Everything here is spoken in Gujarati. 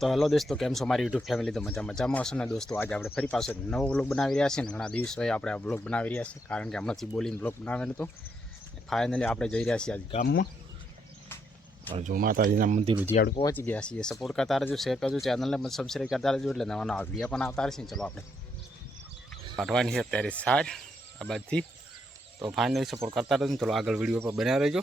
તો હેલો દોસ્તો, કેમ છો મારી યુટ્યુબ ફેમિલી તો મજા મજામાં હશો ને દોસ્તો? આજે આપણે ફરી પાસે નવો બ્લોગ બનાવી રહ્યા છીએ ને ઘણા દિવસોએ આપણે આ બ્લોગ બનાવી રહ્યા છીએ, કારણ કે હમણાંથી બોલીને બ્લોગ બનાવેલો હતો. ફાઇનલી આપણે જઈ રહ્યા છીએ આજ ગામમાં. જો માતાજીના મંદિર સુધી પહોંચી ગયા છીએ. સપોર્ટ કરતા રહેજો શેર કરજો ચેનલને પણ સબસ્ક્રાઈબ કરતા રહેજો, એટલે નવા નવા વિડીયા પણ આવતા રહેશે ચલો આપણે કાઢવાની છે અત્યારે સાઠ આ બાજુથી. તો ફાઇનલી સપોર્ટ કરતા રહેજો ચલો આગળ વીડિયો પર બન્યા રહેજો.